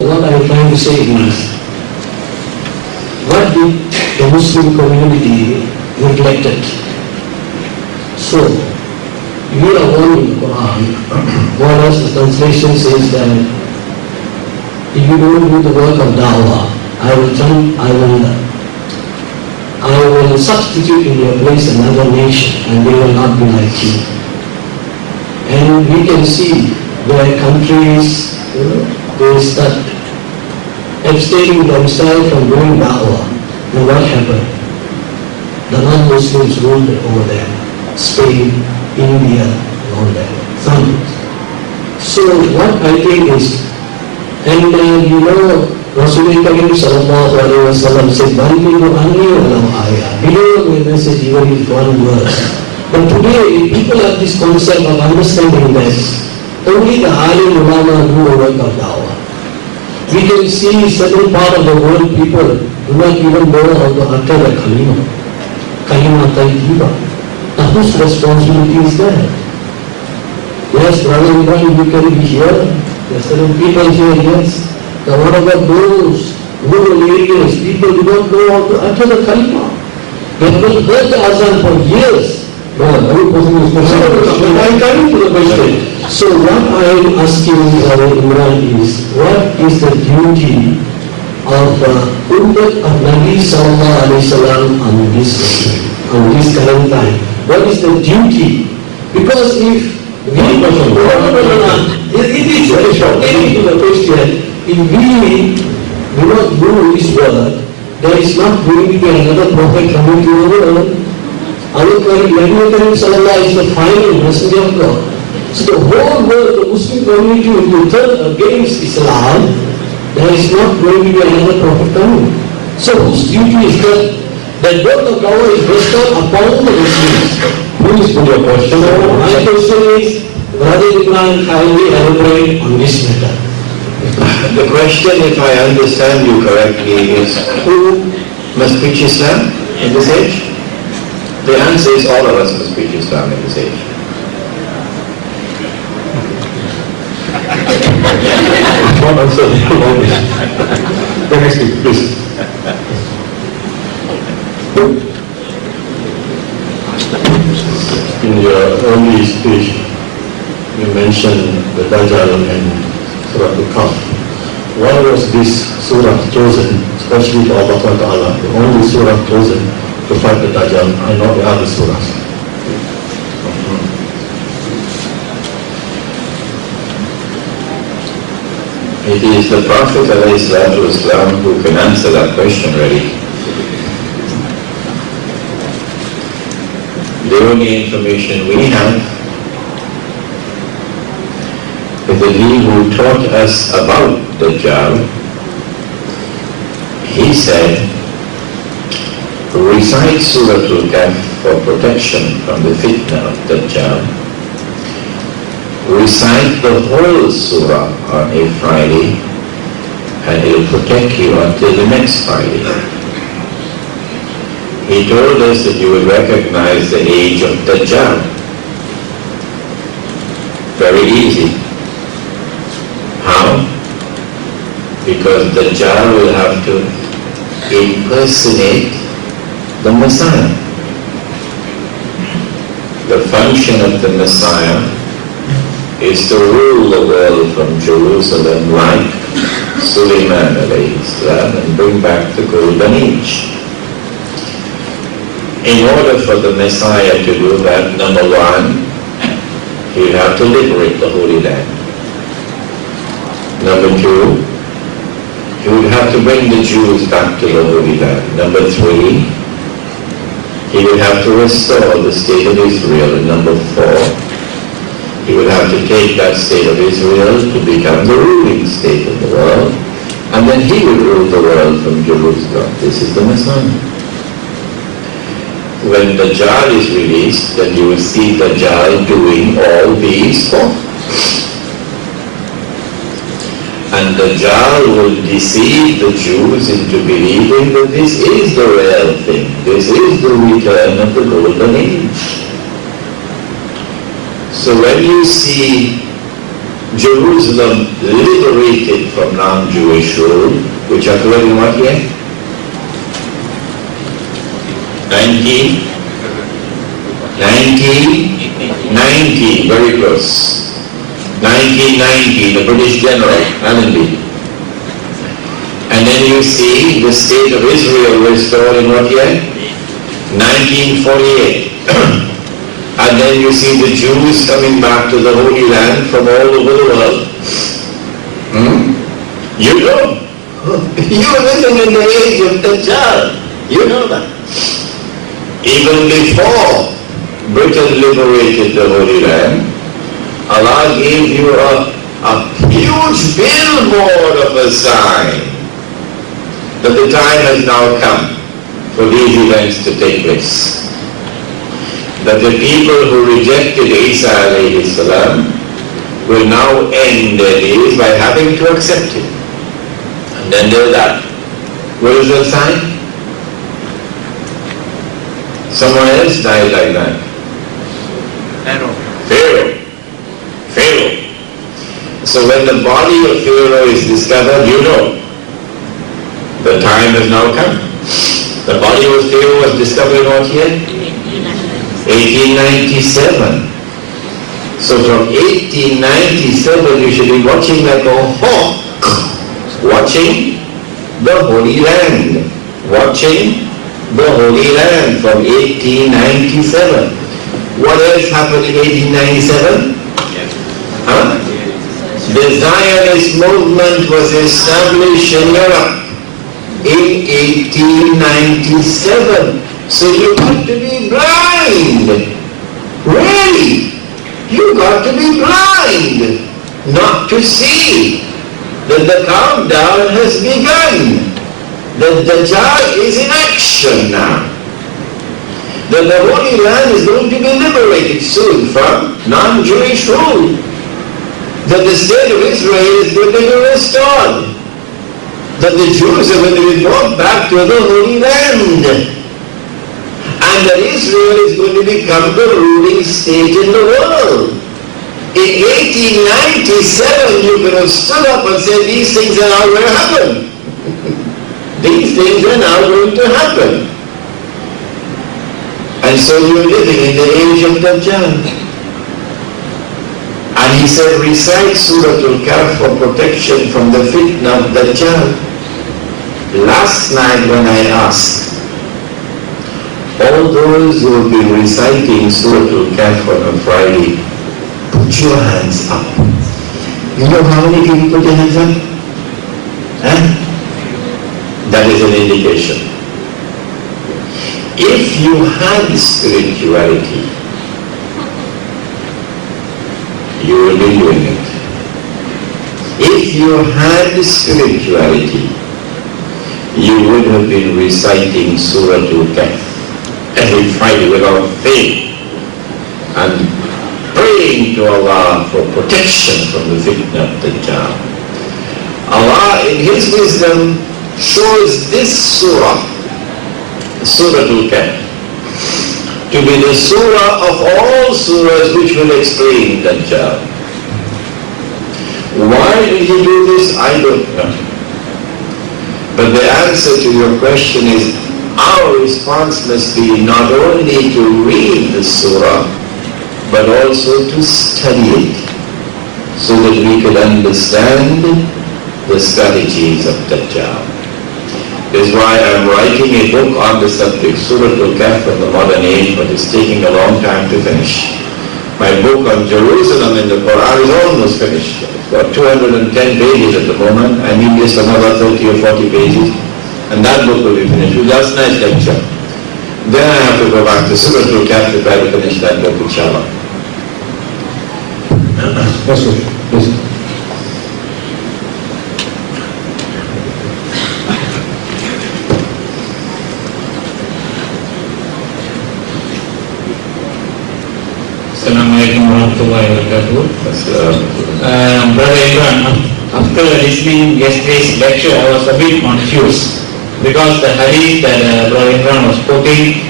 What I am trying to say is, what did the Muslim community neglected? So, we are warned in the Quran, more or less the translation says that if you don't do the work of da'wah, I will substitute in your place another nation and they will not be like you. And we can see where countries, they start abstaining themselves from doing da'wah. And what happened? The non-Muslims ruled over there. Spain, India, and all that. So what I think is, and Rasulullah Karim sallallahu alayhi wa sallam said, below the message even is one verse. But today people have this concept of understanding this. Only the alim ulama do the work of da'wah. We can see certain part of the world people do not even know how to utter the kalima tayyiba. Now whose responsibility is that? Yes, Brother Ibrahim, you can be here. There are certain people here, yes. Now what about those rural areas? People do not know how to utter the kalima. They have not heard the azan for years. I'm coming to the question. So what I am asking Imran is, what is the duty of Ummat of Nabi sallallahu alayhi wa sallam on this current time? What is the duty? Because if we it is very short. Getting to the question, if we do not do this word, there is not going to be another prophet coming to the world. Our Nabi Karim sallallahu is the final messenger of God. So the whole world, the Muslim community, will turn against Islam. There is not going to be another prophet coming. So whose duty is that? That word of da'wah is bestowed upon the Muslims. Please put your question. My question is, Brother Ibrahim kindly elaborate on this matter. The question, if I understand you correctly, is who must preach Islam in this age? The answer is all of us must preach Islam in this age. One answer. The next thing, please. In your early speech, you mentioned the Dajjal and Surah Al-Kahf. Why was this surah chosen, especially for Allah Ta'ala, the only surah chosen to fight the Dajjal and not the other surahs? It is the Prophet ﷺ who can answer that question really. The only information we have is that he who taught us about Dajjal, he said, recite Surah Al-Kahf for protection from the fitna of Dajjal. Recite the whole surah on a Friday and it will protect you until the next Friday. He told us that you will recognize the age of Dajjal. Very easy. How? Because Dajjal will have to impersonate the Messiah. The function of the Messiah is to rule the world from Jerusalem like Sulaiman alayhi salam and bring back the golden age. In order for the Messiah to do that, number one, he would have to liberate the Holy Land. Number two, he would have to bring the Jews back to the Holy Land. Number three, he would have to restore the state of Israel. And number four, he would have to take that state of Israel to become the ruling state of the world. And then he would rule the world from Jerusalem. This is the Messiah. When Dajjal is released, then you will see Dajjal doing all these four. And Dajjal will deceive the Jews into believing that this is the real thing. This is the return of the golden age. So when you see Jerusalem liberated from non-Jewish rule, which occurred in what year? 1990, very close. 1990, the British general, Allenby. And then you see the state of Israel restored in what year? 1948. And then you see the Jews coming back to the Holy Land from all over the world. You know. You are living in the age of Dajjal. You know that. Even before Britain liberated the Holy Land, Allah gave you a huge billboard of a sign that the time has now come for these events to take place. That the people who rejected Isa alayhi salam will now end their days by having to accept him. And then there's that. What is that sign? Someone else died like that. Pharaoh. So when the body of Pharaoh is discovered, you know, the time has now come. The body of Pharaoh was discovered what year? 1897. So from 1897 you should be watching like a hawk, watching the Holy Land, watching the Holy Land from 1897. What else happened in 1897? The Zionist movement was established in Europe in 1897. So you got to be blind. Really? You got to be blind not to see that the countdown has begun. That the Dajjal is in action now. That the Holy Land is going to be liberated soon from non-Jewish rule. That the state of Israel is going to be restored. That the Jews are going to be brought back to the Holy Land. And that Israel is going to become the ruling state in the world. In 1897, you could have stood up and said, these things are now going to happen. These things are now going to happen. And so you're living in the age of Dajjal. And he said, recite Surah Al-Kahf for protection from the fitna of Dajjal. Last night when I asked, all those who have been reciting Surah Al-Kahf on a Friday, put your hands up. You know how many people put their hands up? That is an indication. If you had spirituality, you will be doing it. If you had spirituality, you would have been reciting Surah Al-Kahf every Friday without fail and praying to Allah for protection from the fitna of Dajjal. Allah in His wisdom shows this surah, Surah Al-Kahf, to be the surah of all surahs which will explain Dajjal. Why did He do this? I don't know. But the answer to your question is, our response must be not only to read the surah, but also to study it, so that we can understand the strategies of Dajjal. That's why I'm writing a book on the subject, Surah Al-Kahf in the modern age, but it's taking a long time to finish. My book on Jerusalem in the Quran is almost finished. It's got 210 pages at the moment. I need just another 30 or 40 pages. And that book will be finished with last night's lecture. Then I have to go back to Surah Al-Kahf to try to finish that book, inshallah. Yes, sir. Please. Assalamualaikum warahmatullahi wabarakatuh. Brother Imran, after listening yesterday's lecture, I was a bit confused because the hadith that Brother Imran was quoting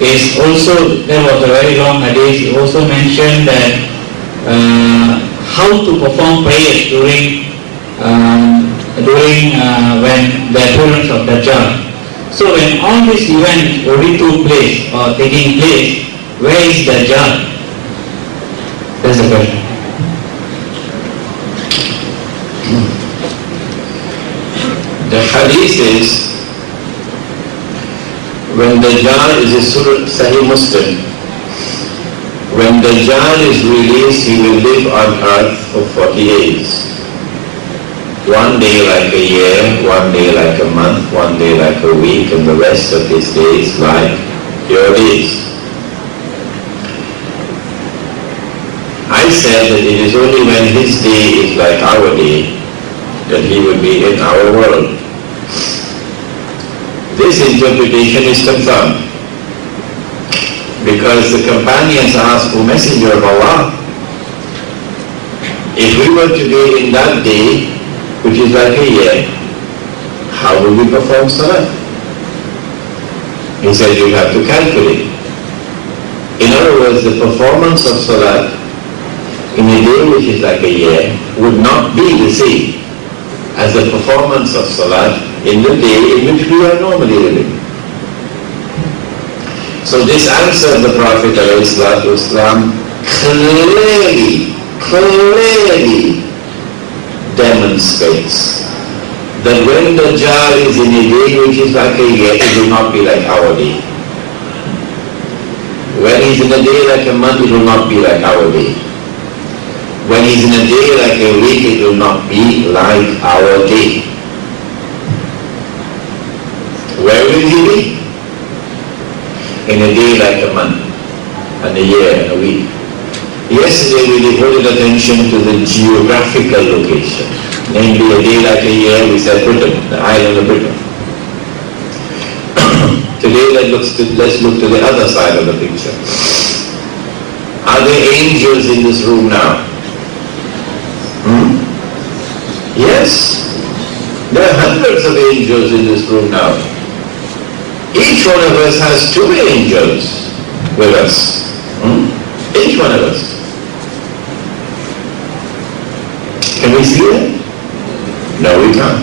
is also, there was a very long hadith. He also mentioned that how to perform prayers during when the appearance of Dajjal. So when all these events already took place or taking place, where is Dajjal? That's the question. The hadith is, when Dajjal is a Surah Sahih Muslim, when Dajjal is released, he will live on earth for 40 days. One day like a year, one day like a month, one day like a week, and the rest of his days like your days. I said that it is only when his day is like our day that he will be in our world. This interpretation is confirmed because the companions asked, O Messenger of Allah, if we were to be in that day, which is like a year, how will we perform salah? He said, you have to calculate. In other words, the performance of salah in a day which is like a year would not be the same as the performance of salah in the day in which we are normally living. So this answer of the Prophet ﷺ clearly demonstrates that when the Dajjal is in a day which is like a year, it will not be like our day. When he's in a day like a month, it will not be like our day. When he's in a day like a week, it will not be like our day. Where will he be? In a day like a month, and a year and a week. Yesterday we devoted attention to the geographical location. Namely, a day like a year, we said Britain, the island of Britain. Today let's look to the other side of the picture. Are there angels in this room now? Yes. There are hundreds of angels in this room now. Each one of us has 2 angels with us. Each one of us. Can we see them? No, we can't.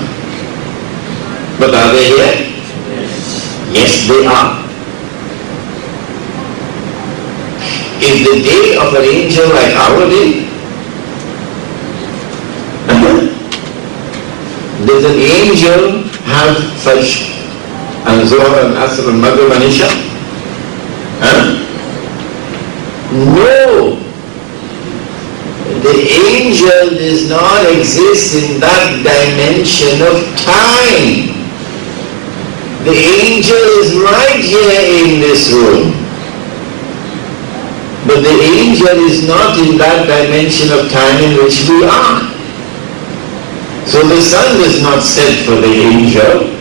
But are they here? Yes, they are. Is the day of an angel like our day? Does an angel have Fajr and Zohar and Asr and Maghrib and Isha? No. The angel does not exist in that dimension of time. The angel is right here in this room. But the angel is not in that dimension of time in which we are. So the sun does not set for the angel.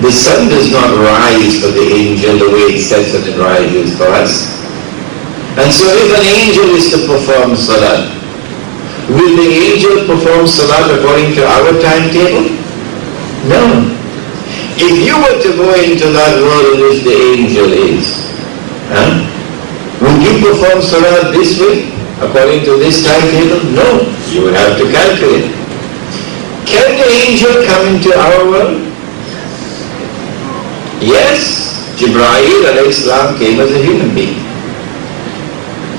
The sun does not rise for the angel the way it sets and it rises for us. And so if an angel is to perform salah, will the angel perform salah according to our timetable? No. If you were to go into that world in which the angel is, would you perform salah this way, according to this timetable? No. You would have to calculate. Can the angel come into our world? Yes. Jibreel alayhi salam came as a human being.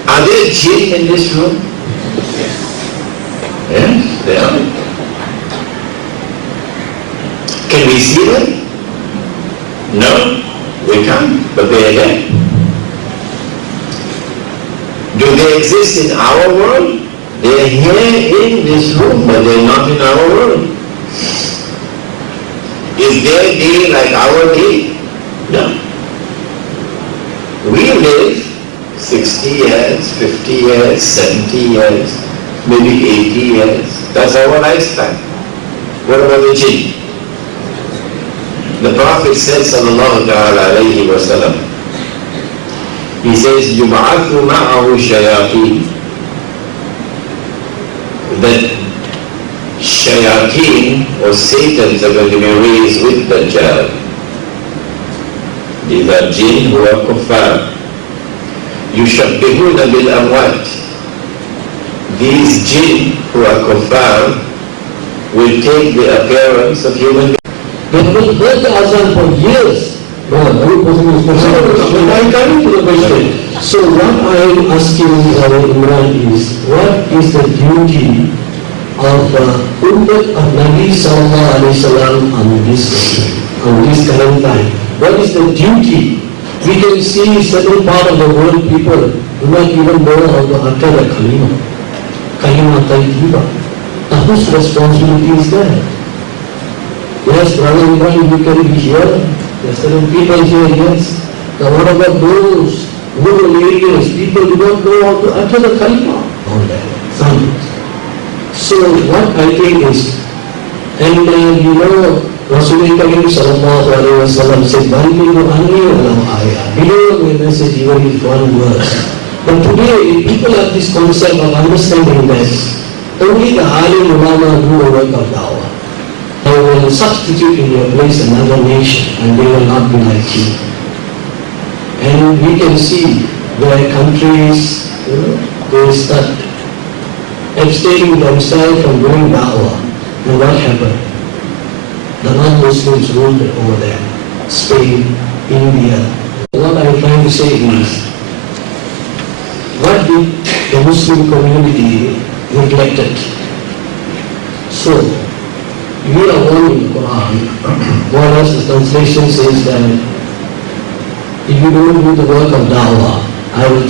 Are there jinn in this room? Yes, they are. Can we see them? No, we can't, but they are there. Do they exist in our world? They are here in this room, but they are not in our world. Is their day like our day? No. We live 60 years, 50 years, 70 years, maybe 80 years. That's our lifespan. What about the jinn? The Prophet said, sallallahu alayhi wa sallam, he says, يُبْعَثُ مَعَهُ شَيَاطِينَ. That shayateen or Satans are going to be raised with Dajjal. These are jinn who are kuffar. يُشَبِّهُونَ بِالْأَمْوَاتِ. these jinn who are kuffar will take the appearance of human beings. They will heard the azan for years. But I'm coming to the question. So what I'm asking Imran is, what is the duty of Ummah of Nabi Sallallahu Alaihi Wasallam on this current time? What is the duty? We can see certain part of the world people do not even know how to utter the kalima tayyiba. Now whose responsibility is that? Yes, Brother Imran, you can be here. There are certain people here, yes. Now what about those rural areas? People do not know how to utter the kalima. All that. Some. So what I think is, and Rasulullah Karim Sallallahu Alaihi Wasallam said, Below the message even is one verse. But today people have this concept of understanding that only the alim ulama do the work of da'wah. They will substitute in your place another nation and they will not be like you. And we can see where countries, they start abstaining themselves from doing da'wah. And what happened? The non-Muslims ruled over there. Spain, India. What I'm trying to say is, what did the Muslim community neglected? So, we are warned in the Quran. One of the translation says that if you don't do the work of da'wah, I will